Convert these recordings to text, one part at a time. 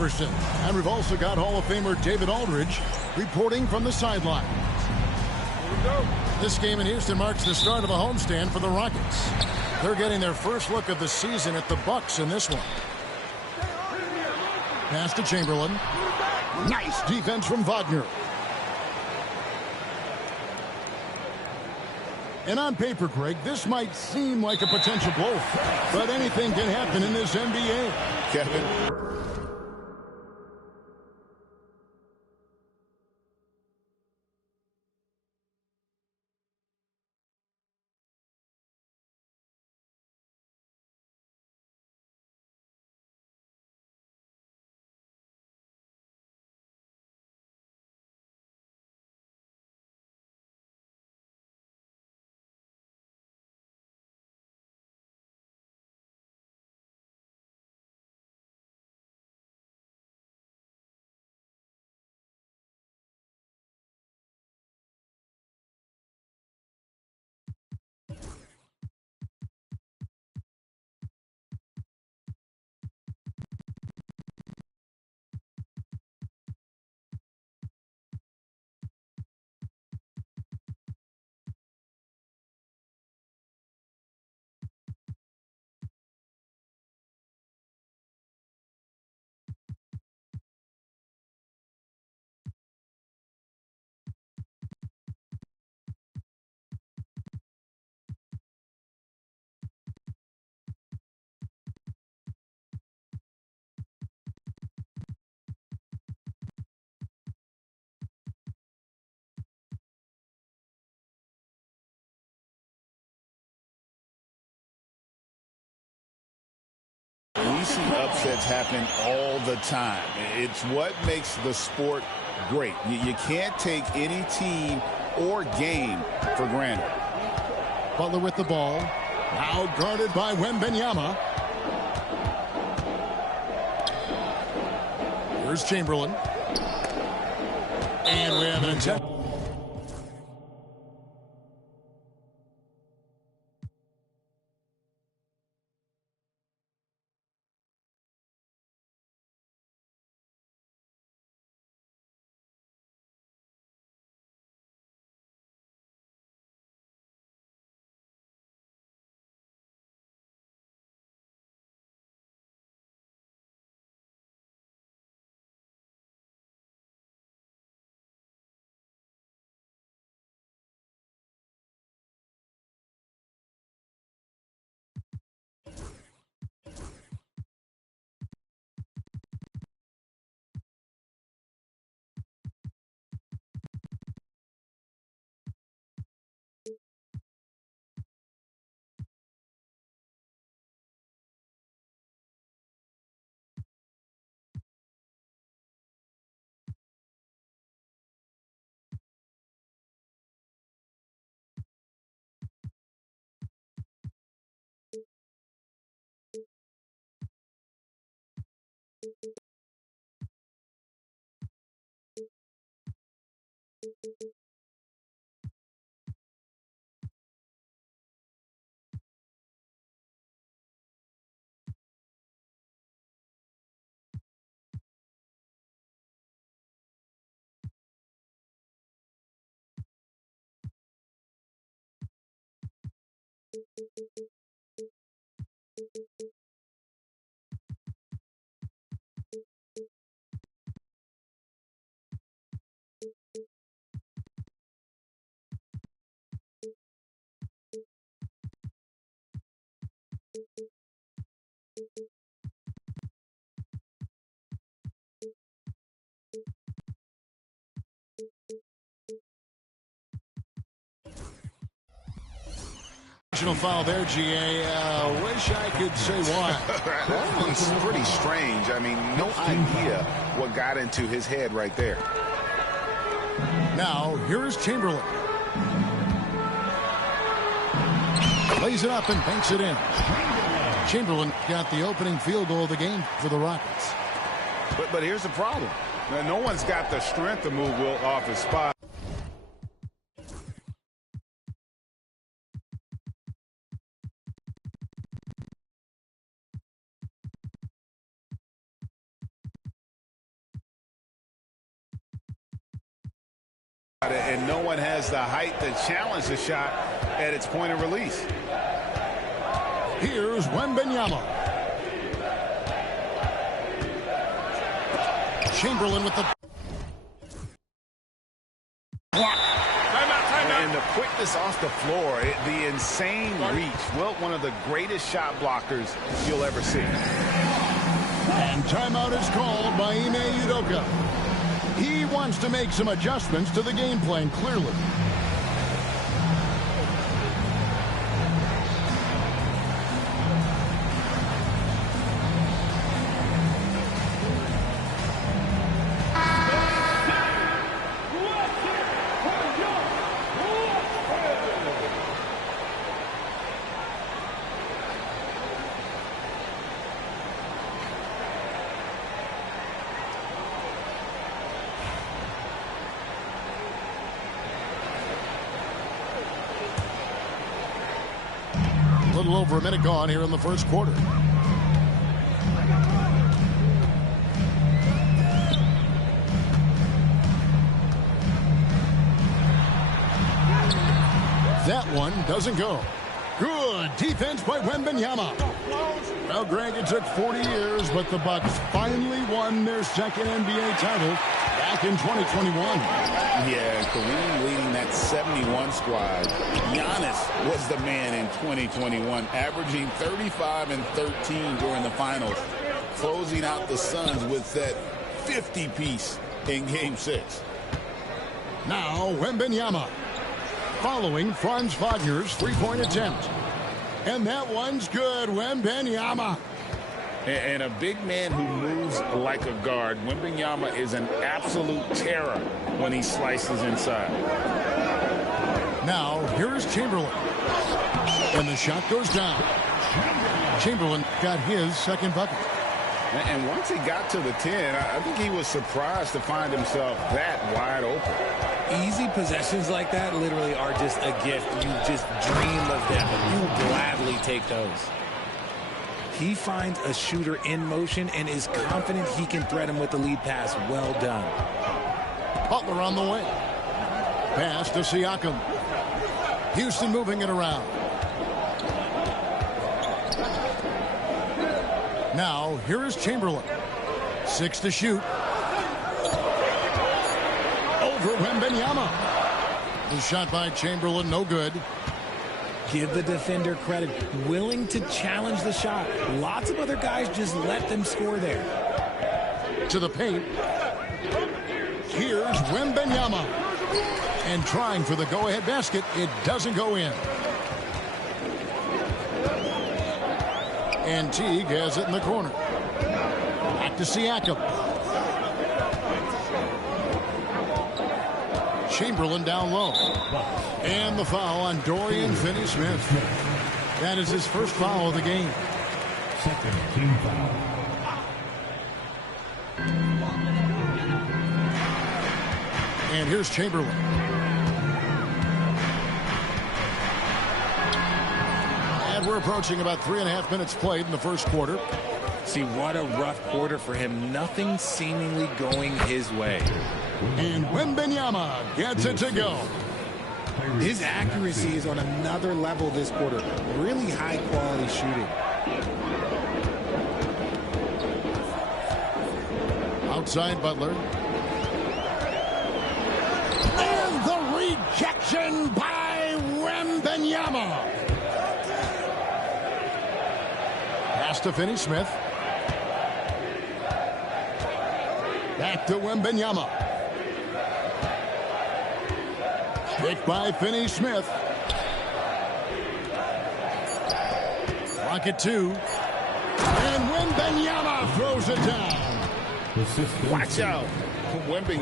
Jefferson. And we've also got Hall of Famer David Aldridge reporting from the sideline. Here we go. This game in Houston marks the start of a homestand for the Rockets. They're getting their first look of the season at the Bucks in this one. Pass to Chamberlain. Nice defense from Wagner. And on paper, Greg, this might seem like a potential blow, but anything can happen in this NBA. Kevin. We see upsets happen all the time. It's what makes the sport great. You can't take any team or game for granted. Butler with the ball. Now guarded by Wemby. Here's Chamberlain. And we have an attempt. Foul there, GA. Wish I could say why. That one's pretty strange. I mean, no idea what got into his head right there. Now, here is Chamberlain. Lays it up and banks it in. Chamberlain got the opening field goal of the game for the Rockets. But here's the problem. No one's got the strength to move Wilt off his spot. And no one has the height to challenge the shot at its point of release. Here's Wemby. Chamberlain with the block. And the quickness off the floor, the insane reach. Well, one of the greatest shot blockers you'll ever see. And timeout is called by Ime Udoka. He wants to make some adjustments to the game plan, clearly. A little over a minute gone here in the first quarter. That one doesn't go. Good defense by Wemby. Well, Greg, it took 40 years, but the Bucks finally won their second NBA title back in 2021. Yeah, Kareem leading that 71 squad. Giannis was the man in 2021, averaging 35 and 13 during the finals, closing out the Suns with that 50-piece in Game 6. Now, Wemby, following Franz Wagner's three-point attempt. And that one's good, Wemby. And a big man who moves like a guard. Wemby is an absolute terror when he slices inside. Now, here's Chamberlain. And the shot goes down. Chamberlain got his second bucket. And once he got to the 10, I think he was surprised to find himself that wide open. Easy possessions like that literally are just a gift. You just dream of them. You gladly take those. He finds a shooter in motion and is confident he can thread him with the lead pass. Well done. Butler on the way. Pass to Siakam. Houston moving it around. Now, here is Chamberlain. 6 to shoot. Over Wemby. The shot by Chamberlain, no good. Give the defender credit. Willing to challenge the shot. Lots of other guys just let them score there. To the paint. Here's Wemby. And trying for the go-ahead basket. It doesn't go in. And Teague has it in the corner. Back to Siakam. Chamberlain down low. And the foul on Dorian Finney-Smith. That is his first foul of the game. Second team foul. And here's Chamberlain. And we're approaching about 3.5 minutes played in the first quarter. See, what a rough quarter for him. Nothing seemingly going his way. And Wemby gets it to go. His accuracy is on another level this quarter. Really high quality shooting. Outside Butler. And the rejection by Wemby. Pass to Finney-Smith. Back to Wemby. Picked by Finney-Smith. Rocket 2. And Wemby throws it down. Watch out. Wemby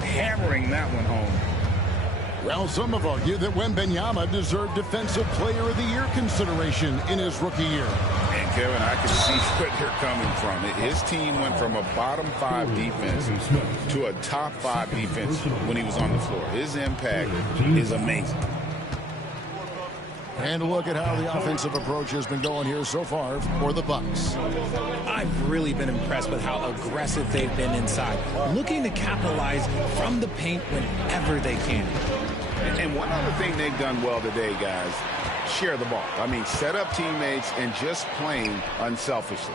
hammering that one home. Well, some have argued that Wemby deserved Defensive Player of the Year consideration in his rookie year. And Kevin, I can see where they're coming from. His team went from a bottom 5 defense to a top 5 defense when he was on the floor. His impact is amazing. And look at how the offensive approach has been going here so far for the Bucks. I've really been impressed with how aggressive they've been inside, looking to capitalize from the paint whenever they can. And one other thing they've done well today, guys, share the ball. I mean, set up teammates and just playing unselfishly.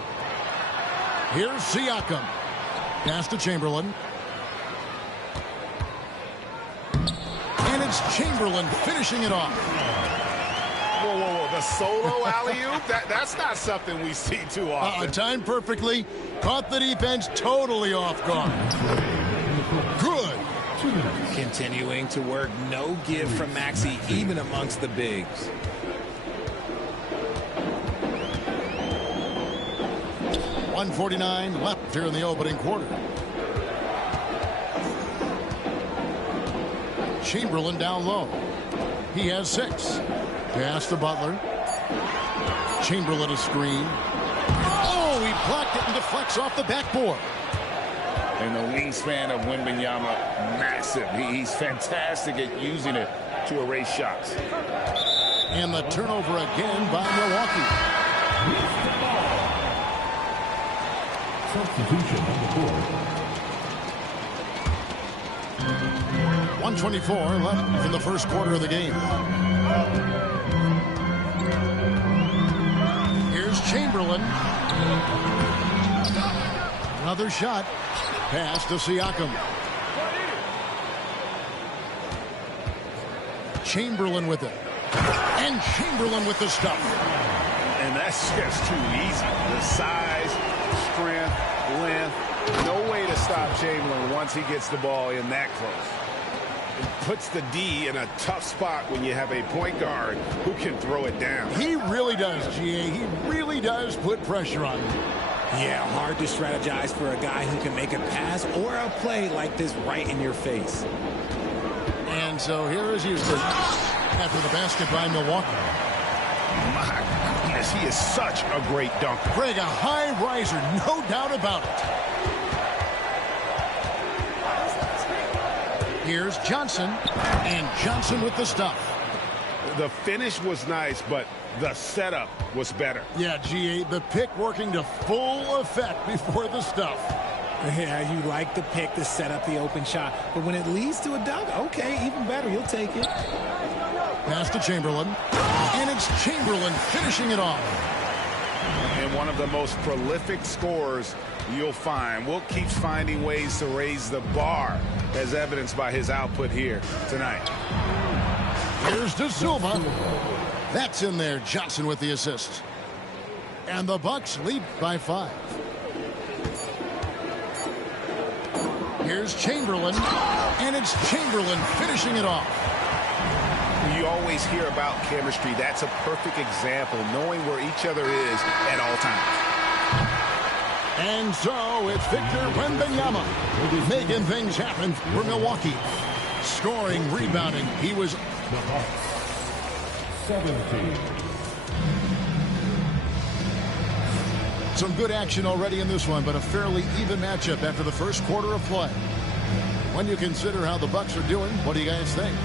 Here's Siakam. Pass to Chamberlain. And it's Chamberlain finishing it off. Whoa, whoa, whoa. The solo alley-oop? That's not something we see too often. Timed perfectly. Caught the defense totally off guard. Good. Continuing to work. No give from Maxey, even amongst the bigs. .149 left here in the opening quarter. Chamberlain down low. He has 6. Pass to Butler. Chamberlain a screen. Oh, he blocked it and deflects off the backboard. And the wingspan of Wembenyama, massive. He's fantastic at using it to erase shots. And the turnover again by Milwaukee. Substitution on the board. 124 left in the first quarter of the game. Here's Chamberlain. Another shot. Pass to Siakam. Chamberlain with it. And Chamberlain with the stuff. And that's just too easy. The size, strength, length, no way to stop Chamberlain once he gets the ball in that close. It puts the D in a tough spot when you have a point guard who can throw it down. He really does, GA. He really does put pressure on him. Yeah, hard to strategize for a guy who can make a pass or a play like this right in your face. And so here is Houston after the basket by Milwaukee. My goodness, he is such a great dunker. Greg, a high riser, no doubt about it. Here's Johnson, and Johnson with the stuff. The finish was nice, but the setup was better. Yeah, GA, the pick working to full effect before the stuff. Yeah, you like the pick to set up the open shot, but when it leads to a dunk, okay, even better, you'll take it. Pass to Chamberlain, and it's Chamberlain finishing it off. And one of the most prolific scorers you'll find. Will keeps finding ways to raise the bar, as evidenced by his output here tonight. Here's De Silva. That's in there. Johnson with the assist. And the Bucks lead by 5. Here's Chamberlain, and it's Chamberlain finishing it off. You always hear about chemistry. That's a perfect example, knowing where each other is at all times. And so it's Victor Wembanyama making things happen for Milwaukee. Scoring, rebounding. He was 17. some good action already in this one, but a fairly even matchup after the first quarter of play. When you consider how the Bucks are doing, what do you guys think?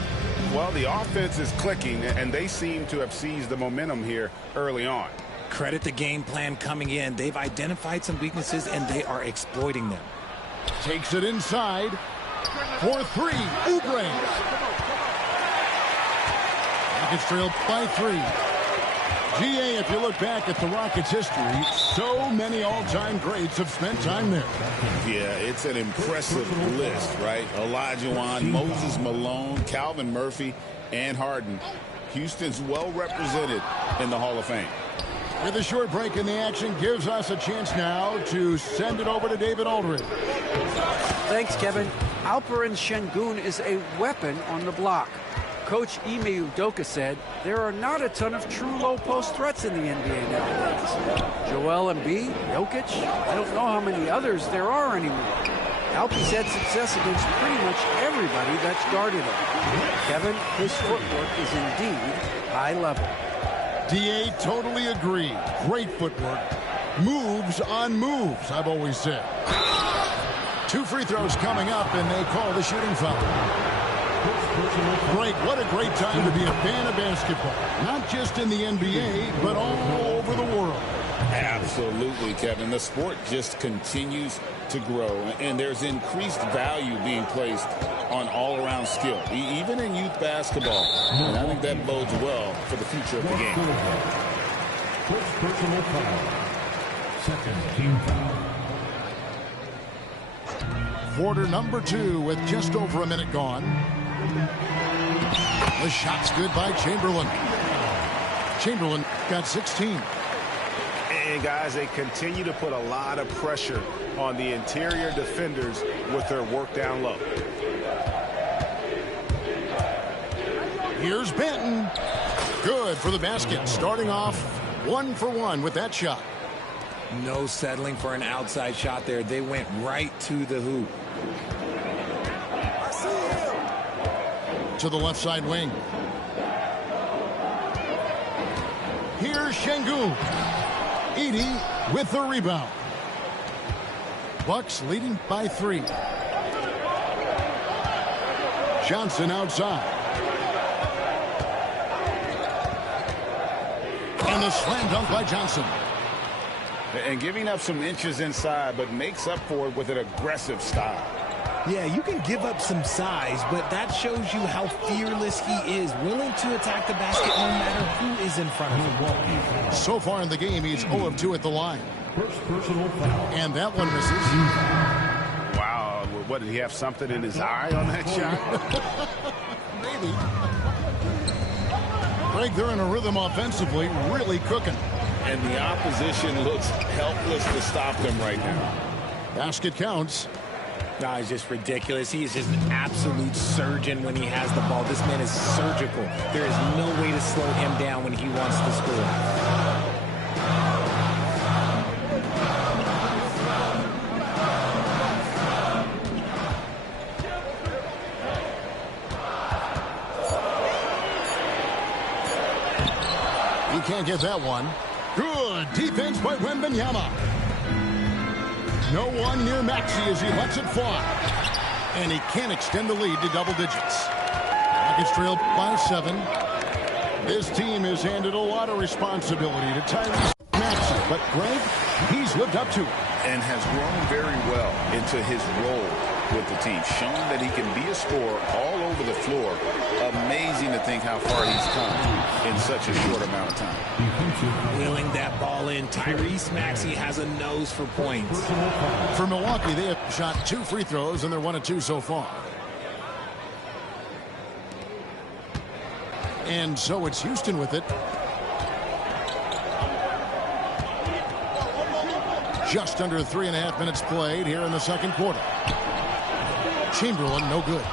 Well, the offense is clicking, and they seem to have seized the momentum here early on. Credit the game plan coming in. They've identified some weaknesses, and they are exploiting them. Takes it inside for 3. Oubre. Rockets trailed by 3. GA, if you look back at the Rockets' history, so many all-time greats have spent time there. Yeah, it's an impressive list, right? Olajuwon, Moses Malone, Calvin Murphy, and Harden. Houston's well represented in the Hall of Fame. With a short break in the action, gives us a chance now to send it over to David Aldridge. Thanks, Kevin. Alperen Şengün is a weapon on the block. Coach Ime Udoka said there are not a ton of true low-post threats in the NBA nowadays. Joel Embiid, Jokic, I don't know how many others there are anymore. Alpie's had success against pretty much everybody that's guarded him. Kevin, his footwork is indeed high level. DA totally agree. Great footwork. Moves on moves, I've always said. 2 free throws coming up, and they call the shooting foul. Greg, what a great time to be a fan of basketball. Not just in the NBA, but all over the world. Absolutely, Kevin. The sport just continues to grow, and there's increased value being placed on all-around skill, even in youth basketball. And I think that bodes well for the future of the game. First personal foul. Second team foul. Quarter number 2 with just over a minute gone. The shot's good by Chamberlain. Chamberlain got 16. And guys, they continue to put a lot of pressure on the interior defenders with their work down low. Here's Benton. Good for the basket. Starting off 1 for 1 with that shot. No settling for an outside shot there. They went right to the hoop. To the left side wing. Here's Şengün. Edey with the rebound. Bucks leading by 3. Johnson outside. And a slam dunk by Johnson. And giving up some inches inside, but makes up for it with an aggressive style. Yeah, you can give up some size, but that shows you how fearless he is, willing to attack the basket no matter who is in front of him. So far in the game, he's 0 of 2 at the line. First personal foul. And that one misses. Wow, what, did he have something in his eye on that shot? Maybe. Greg, they're in a rhythm offensively, really cooking. And the opposition looks helpless to stop them right now. Basket counts. No, he's just ridiculous. He is just an absolute surgeon when he has the ball. This man is surgical. There is no way to slow him down when he wants to score. He can't get that one. Good defense by Wembanyama. No one near Maxey as he lets it fly. And he can't extend the lead to double digits. Rockets trail by 7. This team has handed a lot of responsibility to Tyrese Maxey. But Greg, he's lived up to it. And has grown very well into his role with the team, showing that he can be a scorer all over the floor. Amazing to think how far he's come in such a short amount of time. Wheeling that ball in, Tyrese Maxey has a nose for points. For Milwaukee, they have shot 2 free throws, and they're 1 of 2 so far. And so it's Houston with it. Just under 3.5 minutes played here in the second quarter. Chamberlain, no good.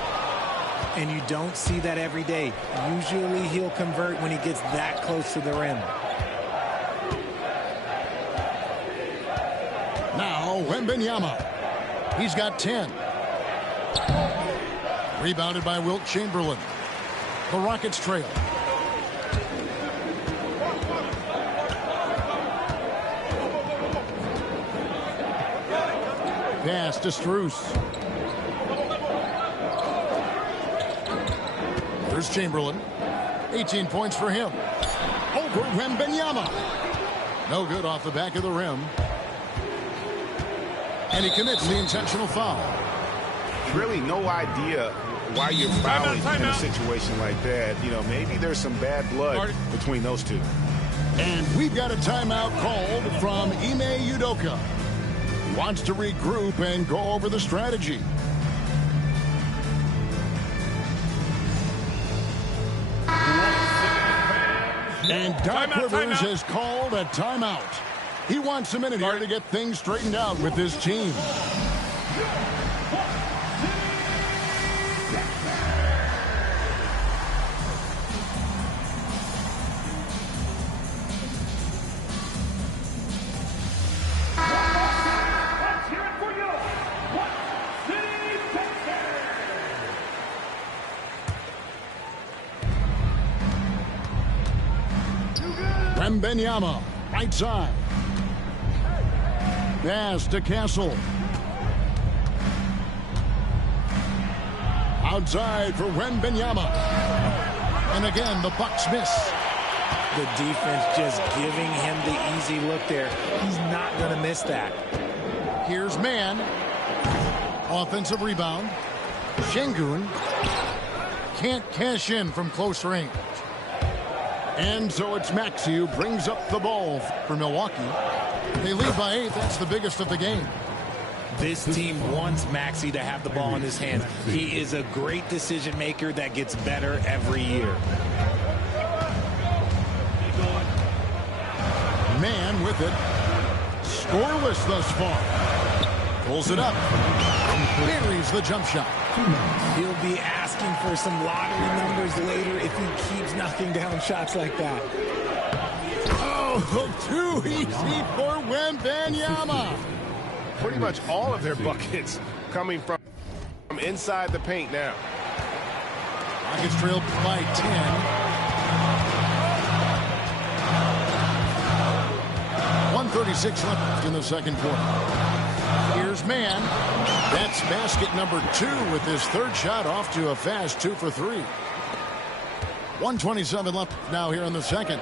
And you don't see that every day. Usually he'll convert when he gets that close to the rim. Now, Wembanyama. He's got 10. Rebounded by Wilt Chamberlain. The Rockets trail. Pass to Strus. Here's Chamberlain. 18 points for him. Over Wembanyama. No good off the back of the rim. And he commits the intentional foul. Really no idea why you're fouling in a situation like that. You know, maybe there's some bad blood between those two. And we've got a timeout called from Ime Udoka. Wants to regroup and go over the strategy. And Doc Rivers has called a timeout. He wants a minute here to get things straightened out with his team. Wembanyama, right side. Pass to Castle. outside for Wembenyama. And again, the Bucks miss. The defense just giving him the easy look there. He's not going to miss that. Here's Mann. Offensive rebound. Şengün can't cash in from close range. And so it's Maxey who brings up the ball for Milwaukee. They lead by 8. That's the biggest of the game. This team wants Maxey to have the ball in his hands. He is a great decision maker that gets better every year. Mann with it. Scoreless thus far. Pulls it up. Buries the jump shot. He'll be asking for some lottery numbers later if he keeps knocking down shots like that. Oh, too easy for Wembenyama. Pretty much all of their buckets coming from inside the paint now. Rockets trail by 10. 1:36 left in the second quarter. Here's Mann. That's basket number 2 with his third shot off to a fast 2 for 3. 1:27 left now here in the second.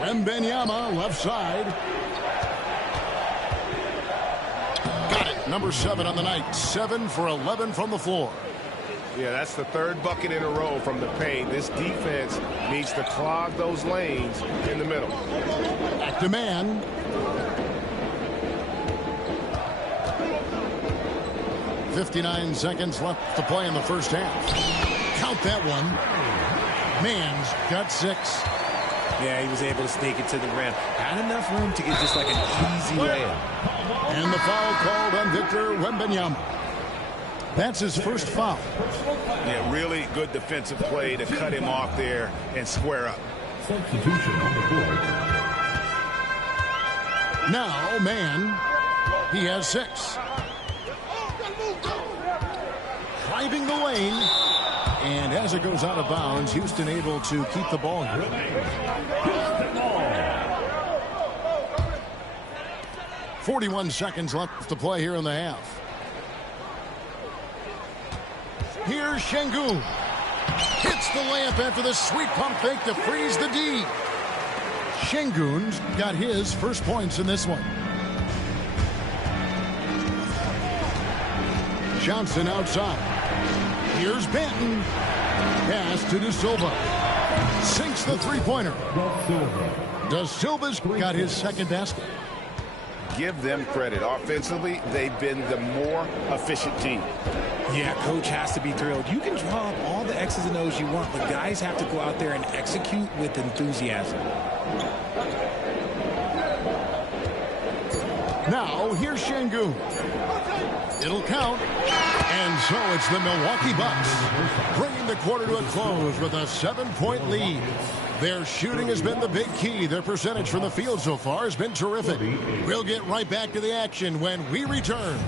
Wembenyama left side. Got it. Number 7 on the night. 7 for 11 from the floor. Yeah, that's the third bucket in a row from the paint. This defense needs to clog those lanes in the middle. Back to Mann. .59 seconds left to play in the first half. Count that one. Mann's got 6. Yeah, he was able to sneak it to the rim. Had enough room to get just like an easy layup. And the foul called on Victor Wembanyama. That's his first foul. Yeah, really good defensive play to cut him off there and square up. Substitution on the court. Now, Mann, he has 6. Driving the lane. And as it goes out of bounds, Houston able to keep the ball here. 41 seconds left to play here in the half. Here's Şengün. Hits the layup after the sweet pump fake to freeze the D. Şengün's got his first points in this one. Johnson outside. Here's Benton. Pass to De Silva. Sinks the three-pointer. De Silva's got his second basket. Give them credit. Offensively, they've been the more efficient team. Yeah, coach has to be thrilled. You can draw up all the X's and O's you want, but guys have to go out there and execute with enthusiasm. Now, here's Şengün. It'll count. And so it's the Milwaukee Bucks bringing the quarter to a close with a 7-point lead. Their shooting has been the big key. Their percentage from the field so far has been terrific. We'll get right back to the action when we return.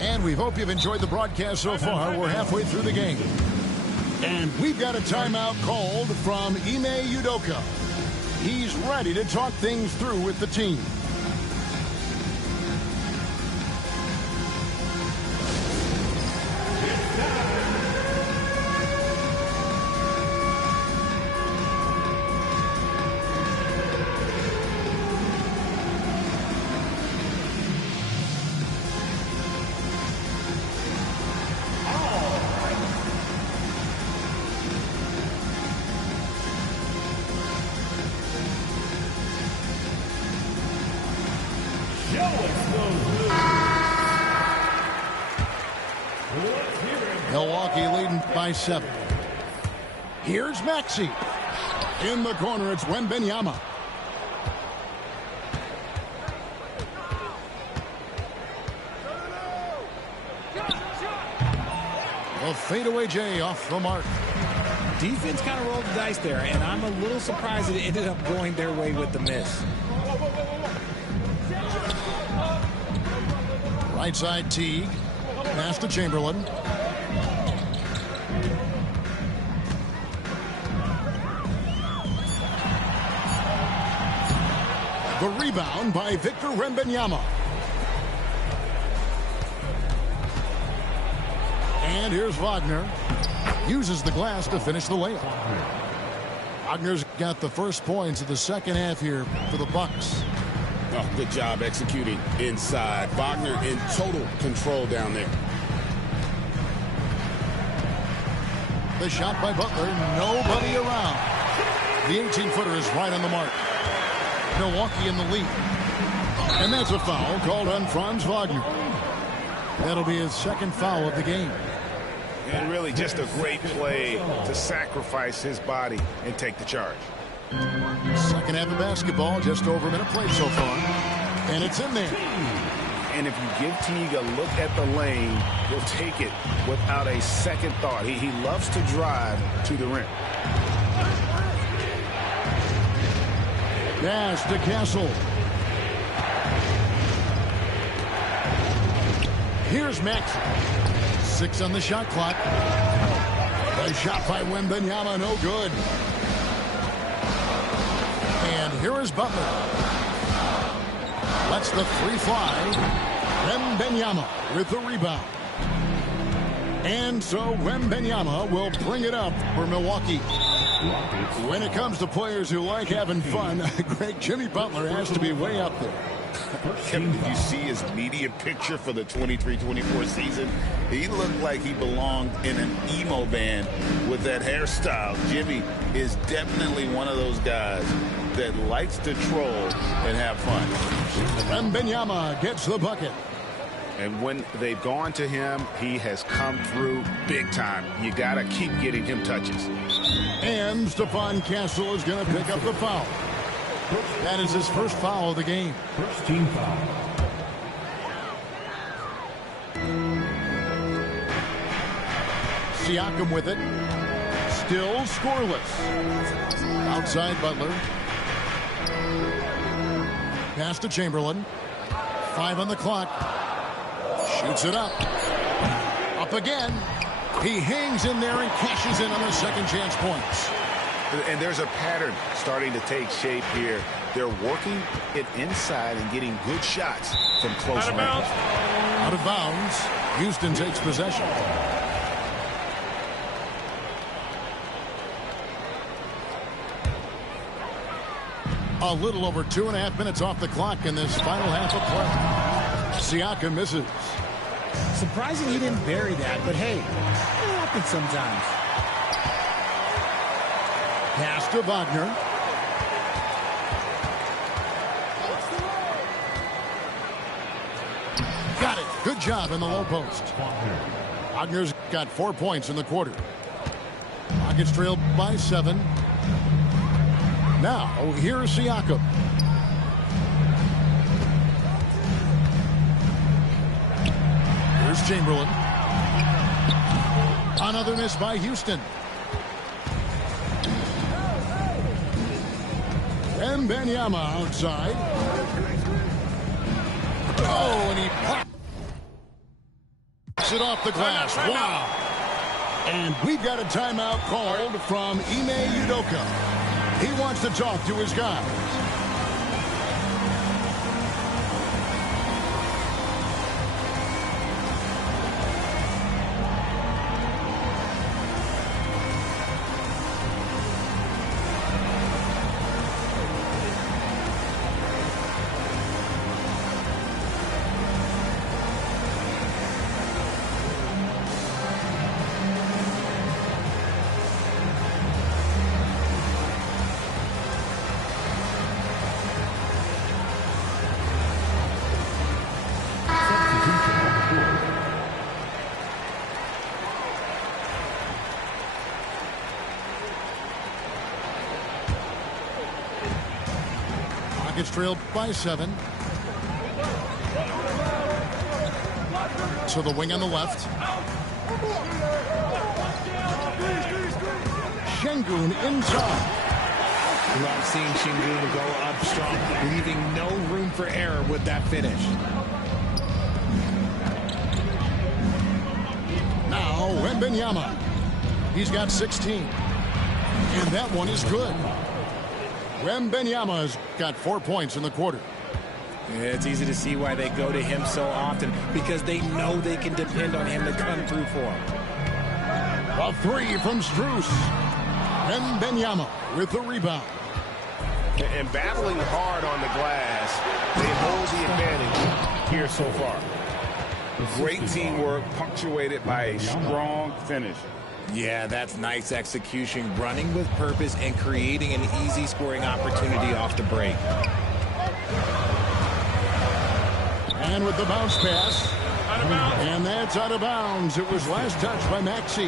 And we hope you've enjoyed the broadcast so far. We're halfway through the game. And we've got a timeout called from Ime Udoka. He's ready to talk things through with the team. Milwaukee leading by 7. Here's Maxey. In the corner, it's Wembanyama. A fadeaway J off the mark. Defense kind of rolled the dice there, and I'm a little surprised that it ended up going their way with the miss. Right side Teague. Pass to Chamberlain. The rebound by Victor Wembanyama. And here's Wagner. Uses the glass to finish the layup. Wagner's got the first points of the second half here for the Bucks. Oh, good job executing inside. Wagner in total control down there. The shot by Butler, nobody around. The 18-footer is right on the mark. Milwaukee in the lead. And that's a foul called on Franz Wagner. That'll be his second foul of the game. And really just a great play to sacrifice his body and take the charge. Second half of basketball, just over a minute played so far. And it's in there. And if you give Teague a look at the lane, he'll take it without a second thought. He loves to drive to the rim. Dash to Castle. Here's Max. 6 on the shot clock. The shot by Wembanyama, no good. And here is Butler. Lets the three fly. Wembanyama with the rebound. And so Wembanyama will bring it up for Milwaukee. When it comes to players who like having fun, Greg, Jimmy Butler has to be way up there. Kevin, did you see his media picture for the 23-24 season? He looked like he belonged in an emo band with that hairstyle. Jimmy is definitely one of those guys that likes to troll and have fun. Wembanyama gets the bucket. And when they've gone to him, he has come through big time. You got to keep getting him touches. And Stephon Castle is going to pick up the foul. That is his first foul of the game. First team foul. Siakam with it. Still scoreless. Outside Butler. Pass to Chamberlain. 5 on the clock. Shoots it up. Up again. He hangs in there and cashes in on the second chance points. And there's a pattern starting to take shape here. They're working it inside and getting good shots from close range. Out of bounds. Houston takes possession. A little over 2.5 minutes off the clock in this final half of play. Siakam misses. Surprising he didn't bury that, but hey, it happens sometimes. Pass to Wagner. Got it. Good job in the low post. Wagner's got 4 points in the quarter. Rockets trailed by 7. Now, here's Siakam. Here's Chamberlain. Another miss by Houston. Wembanyama outside. Oh, and he pops it off the glass. Wow. And we've got a timeout called from Ime Udoka. He wants to talk to his guys. Rockets trailed by 7. To the wing on the left. Şengün inside. Love seeing Şengün go up strong, leaving no room for error with that finish. Now Wembanyama. He's got 16. And that one is good. Wembanyama's got 4 points in the quarter. It's easy to see why they go to him so often, because they know they can depend on him to come through for them. A three from Strus. Wemby with the rebound. And battling hard on the glass, they hold the advantage here so far. Great teamwork punctuated by a strong finish. Yeah, that's nice execution, running with purpose and creating an easy scoring opportunity off the break. And with the bounce pass. And that's out of bounds. It was last touched by Maxey.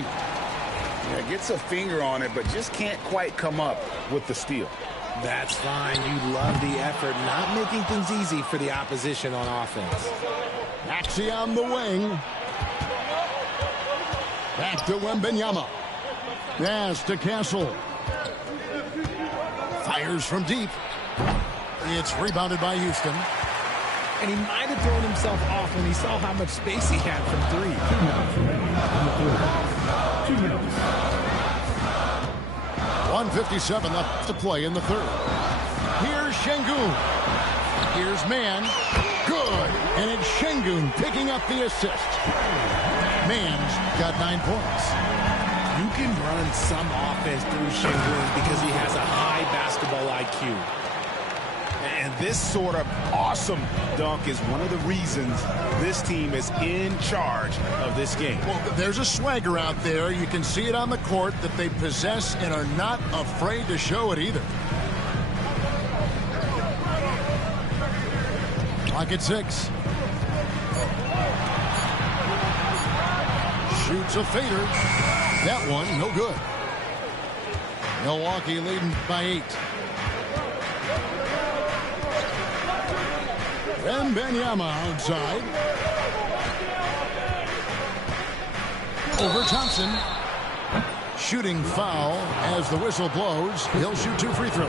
Yeah, gets a finger on it, but just can't quite come up with the steal. That's fine. You love the effort, not making things easy for the opposition on offense. Maxey on the wing. Back to Wemby. Pass to Castle. Fires from deep. It's rebounded by Houston. And he might have thrown himself off when he saw how much space he had from three. 2 minutes. 1:57 left to play in the third. Here's Şengün. Here's Mann. Good. And it's Şengün picking up the assist. Mann's got 9 points. You can run some offense through Şengün because he has a high basketball IQ. And this sort of awesome dunk is one of the reasons this team is in charge of this game. Well, there's a swagger out there. You can see it on the court that they possess and are not afraid to show it either. Clock at 6. Shoots a fader. That one, no good. Milwaukee leading by 8. Wemby outside. Over Thompson. Shooting foul as the whistle blows. He'll shoot 2 free throws.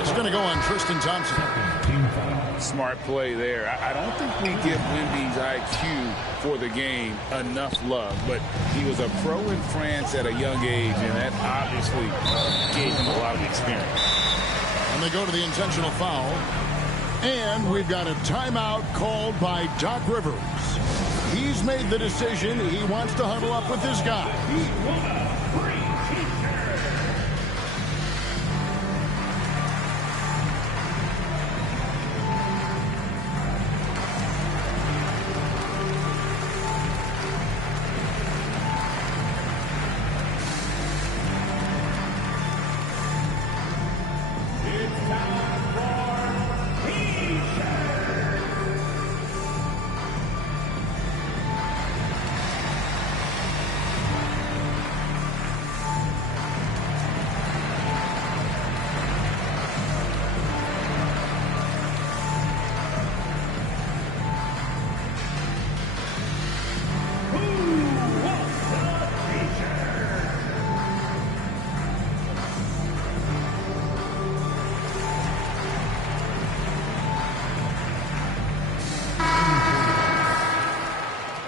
It's going to go on Tristan Thompson. Smart play there. I don't think we give Wemby's IQ for the game enough love, but he was a pro in France at a young age, and that obviously gave him a lot of experience. And they go to the intentional foul. And we've got a timeout called by Doc Rivers. He's made the decision. He wants to huddle up with this guy.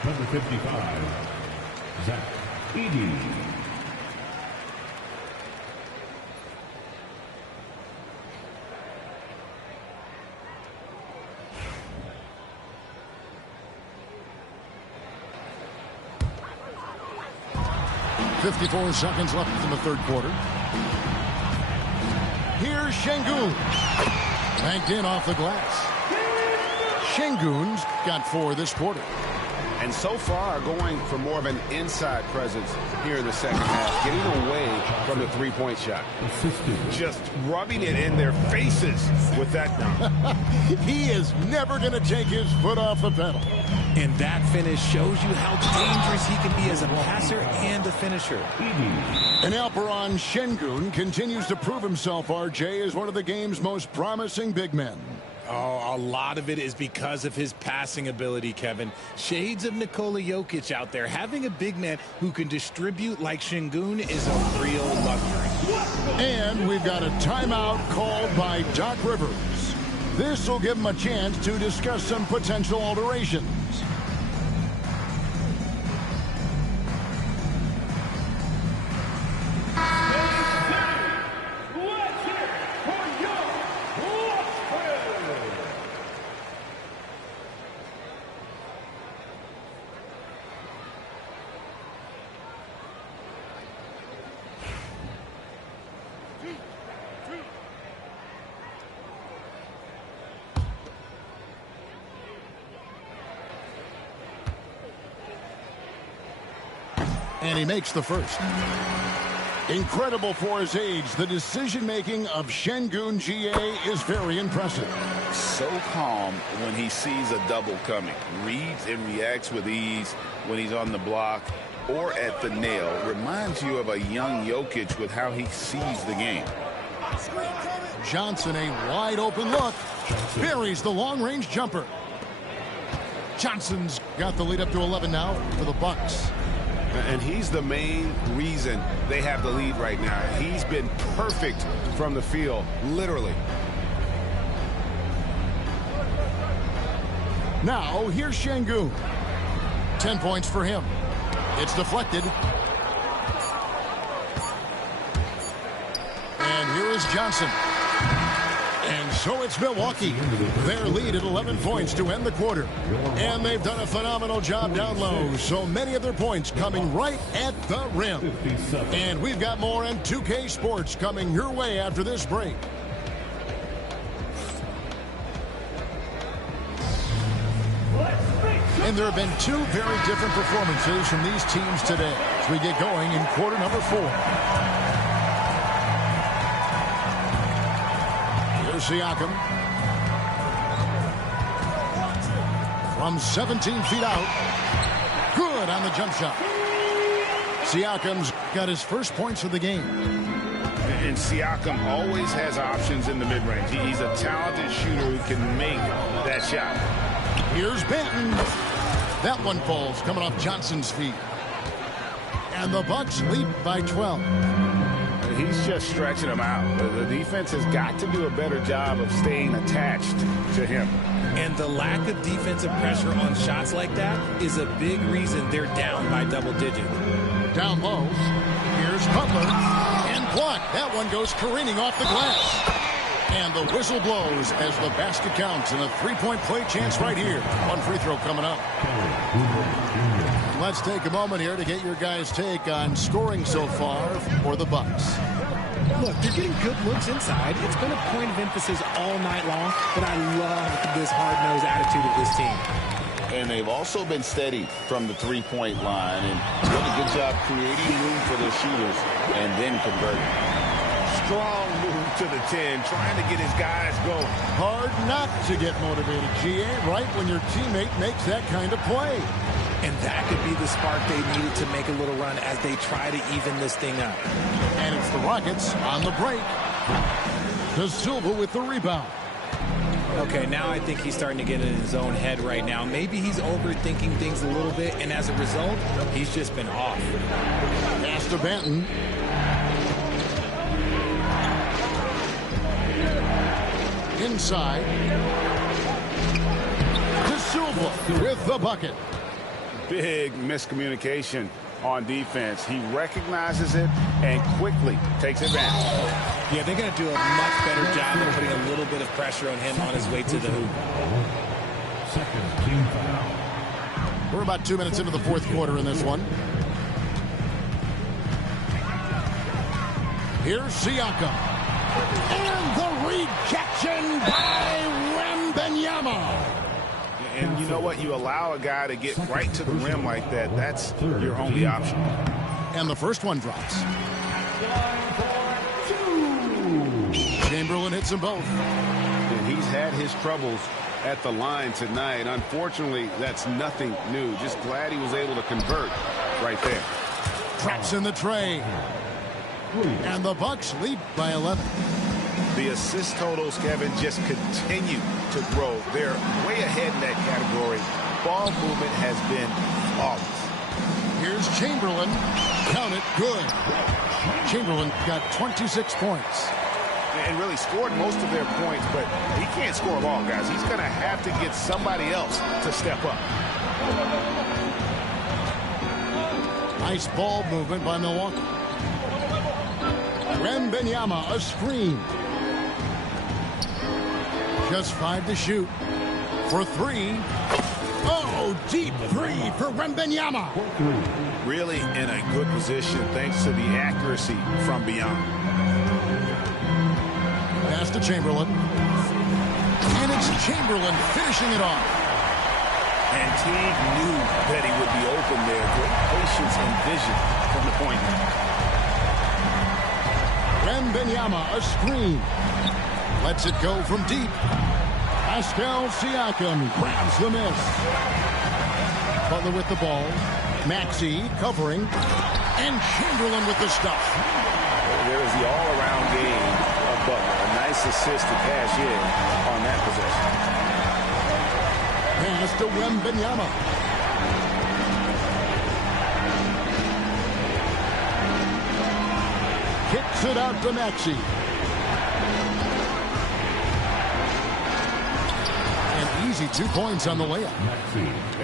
Number 55, Zach Edey. .54 seconds left in the third quarter. Here's Şengün. Banked in off the glass. Şengün's got 4 this quarter. And so far, going for more of an inside presence here in the second half, getting away from the three-point shot. Just rubbing it in their faces with that dunk. He is never going to take his foot off the pedal. And that finish shows you how dangerous he can be as a passer and a finisher. And Alperen Şengün continues to prove himself, RJ, as one of the game's most promising big men. Oh, a lot of it is because of his passing ability, Kevin. Shades of Nikola Jokic out there. Having a big man who can distribute like Şengün is a real luxury. And we've got a timeout called by Doc Rivers. This will give him a chance to discuss some potential alterations. And he makes the first. Incredible for his age. The decision-making of Şengün GA is very impressive. So calm when he sees a double coming. Reads and reacts with ease when he's on the block or at the nail. Reminds you of a young Jokic with how he sees the game. Johnson, a wide open look. Buries the long-range jumper. Johnson's got the lead up to 11 now for the Bucks. And he's the main reason they have the lead right now. He's been perfect from the field, literally. Now, here's Şengün. 10 points for him. It's deflected. And here is Johnson. And so it's Milwaukee. Their lead at 11 points to end the quarter. And they've done a phenomenal job down low. So many of their points coming right at the rim. And we've got more on 2K Sports coming your way after this break. And there have been two very different performances from these teams today as we get going in quarter number 4. Here's Siakam. From 17 feet out. Good on the jump shot. Siakam's got his first points of the game. And Siakam always has options in the mid-range. He's a talented shooter who can make that shot. Here's Benton. That one falls coming off Johnson's feet. And the Bucks lead by 12. He's just stretching them out. The defense has got to do a better job of staying attached to him. And the lack of defensive pressure on shots like that is a big reason they're down by double digits. Down low. Here's Butler. And blocked. That one goes careening off the glass. And the whistle blows as the basket counts, and a three-point play chance right here. One free throw coming up. Let's take a moment here to get your guys' take on scoring so far for the Bucks. Look, they're getting good looks inside. It's been a point of emphasis all night long, but I love this hard-nosed attitude of this team. And they've also been steady from the three-point line and done a good job creating room for their shooters and then converting. Strong move to the 10, trying to get his guys going. Hard not to get motivated, GA, right when your teammate makes that kind of play. And that could be the spark they needed to make a little run as they try to even this thing up. And it's the Rockets on the break. De Silva with the rebound. Okay, now I think he's starting to get in his own head right now. Maybe he's overthinking things a little bit, and as a result, he's just been off. Pass to Benton. Inside. De Silva with the bucket. Big miscommunication on defense. He recognizes it and quickly takes advantage. Yeah, they're going to do a much better job of putting a little bit of pressure on him on his way to the hoop. Second team foul. We're about 2 minutes into the fourth quarter in this one. Here's Siakam. And the rejection by Wembenyama. And you know what? You allow a guy to get right to the rim like that. That's your only option. And the first one drops. Chamberlain hits them both. And he's had his troubles at the line tonight. Unfortunately, that's nothing new. Just glad he was able to convert right there. Traps in the tray. And the Bucks lead by 11. The assist totals, Kevin, just continue to grow. They're way ahead in that category. Ball movement has been flawless. Here's Chamberlain. Count it. Good. Chamberlain got 26 points. And really scored most of their points, but he can't score them all, guys. He's going to have to get somebody else to step up. Nice ball movement by Milwaukee. Wembenyama, a screen. Just 5 to shoot. For 3. Oh, deep 3 for Wembenyama. Really in a good position thanks to the accuracy from beyond. Pass to Chamberlain. And it's Chamberlain finishing it off. And Teague knew that he would be open there. Great patience and vision from the point man. Wembenyama, a screen. Lets it go from deep. Pascal Siakam grabs the miss. Butler with the ball. Maxey covering. And Chamberlain with the stuff. There's the all-around game of Butler. A nice assist to cash in on that possession. Pass to Wembenyama. Kicks it out to Maxey. An easy 2 points on the layup.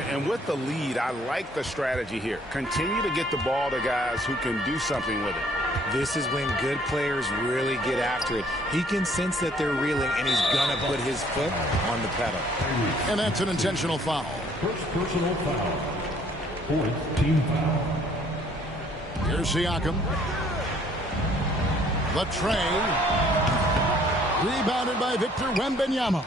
And with the lead, I like the strategy here. Continue to get the ball to guys who can do something with it. This is when good players really get after it. He can sense that they're reeling, and he's going to put his foot on the pedal. And that's an intentional foul. First personal foul. Fourth team foul. Here's Siakam. The tray. Rebounded by Victor Wembanyama.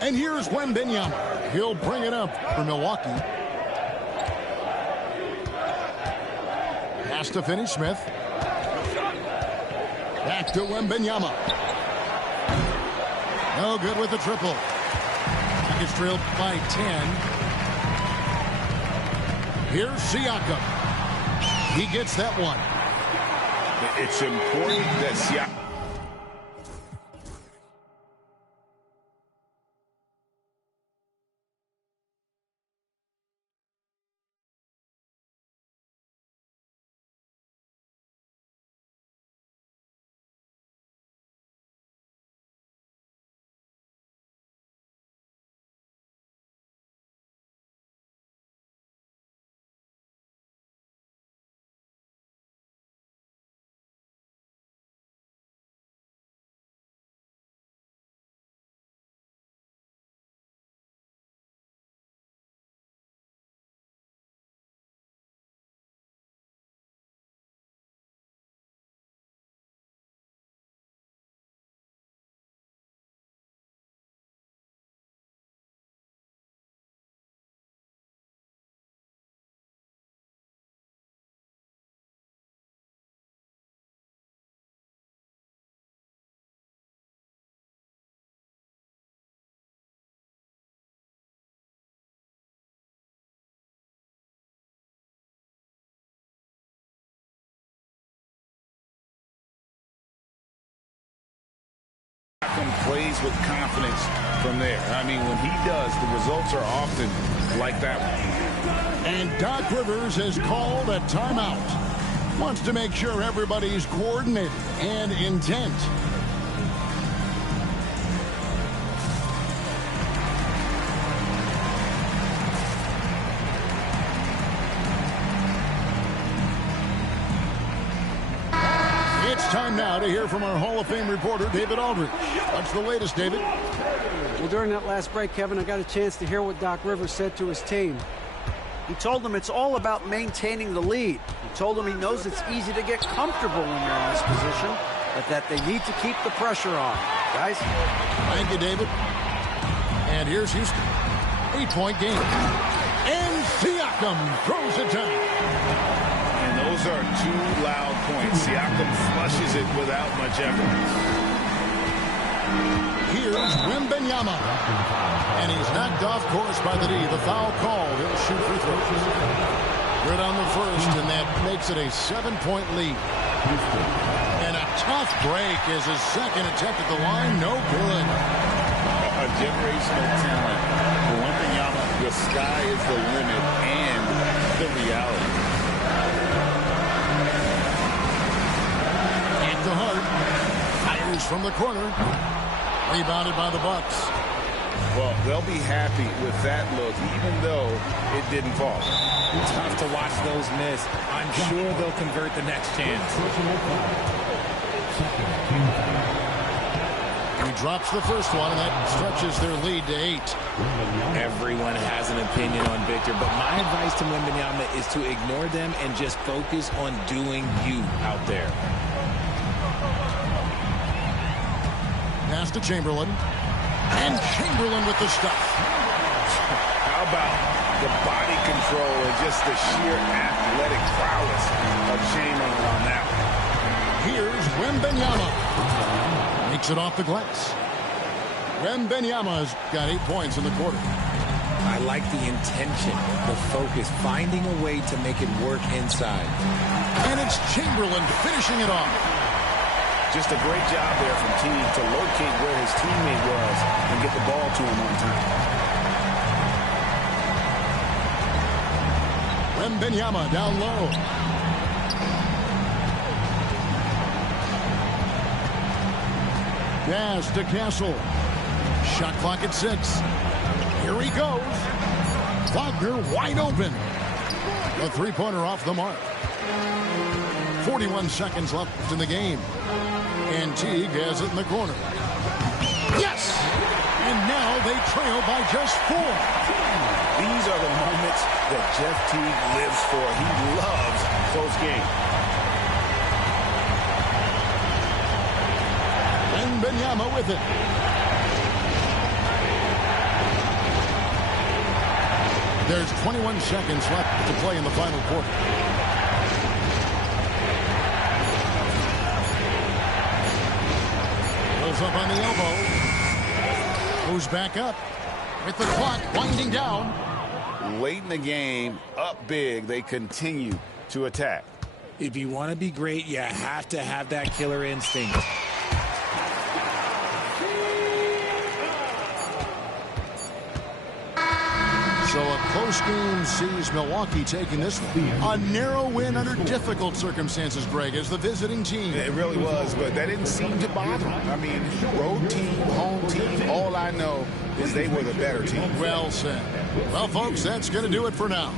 And here's Wembanyama. He'll bring it up for Milwaukee. Pass to Finney-Smith. Back to Wembanyama. No good with the triple. It's trailed by 10. Here's Siakam. He gets that one. It's important that Siakam... plays with confidence from there. I mean, when he does, the results are often like that one. And Doc Rivers has called a timeout. Wants to make sure everybody's coordinated and intent. It's time now to hear from our Hall of Fame reporter, David Aldridge. What's the latest, David? Well, during that last break, Kevin, I got a chance to hear what Doc Rivers said to his team. He told them it's all about maintaining the lead. He told them he knows it's easy to get comfortable when you're in this position, but that they need to keep the pressure on. Guys? Thank you, David. And here's Houston. 8-point game. And Siakam throws it down. And those are two loud points. Siakam flushes it without much effort. Here's Wembanyama. And he's knocked off course by the D. The foul call. He'll shoot free throws. Good on the first, and that makes it a 7-point lead. And a tough break is his second attempt at the line. No good. A generational talent. For Wembanyama, the sky is the limit and the reality. And to Hart. Fires from the corner. Rebounded by the Bucks. Well, they'll be happy with that look, even though it didn't fall. Tough to watch those miss. I'm sure they'll convert the next chance. He drops the first one, and that stretches their lead to 8. Everyone has an opinion on Victor, but my advice to Wembanyama is to ignore them and just focus on doing you out there. Pass to Chamberlain. And Chamberlain with the stuff. How about the body control and just the sheer athletic prowess of Chamberlain on that one. Here's Wembenyama. Makes it off the glass. Wembenyama's got 8 points in the quarter. I like the intention, the focus, finding a way to make it work inside. And it's Chamberlain finishing it off. Just a great job there from Teague to locate where his teammate was and get the ball to him on time. Wembenyama down low. Pass to Castle. Shot clock at 6. Here he goes. Wagner wide open. A three-pointer off the mark. 41 seconds left in the game. And Teague has it in the corner. Yes! And now they trail by just 4. These are the moments that Jeff Teague lives for. He loves close game. Wembenyama with it. There's 21 seconds left to play in the final quarter. Goes up on the elbow. Goes back up. With the clock winding down. Late in the game, up big, they continue to attack. If you want to be great, you have to have that killer instinct. So a close game sees Milwaukee taking this one. A narrow win under difficult circumstances, Greg, as the visiting team. It really was, but that didn't seem to bother them. I mean, road team, home team, all I know is they were the better team. Well said. Well, folks, that's going to do it for now.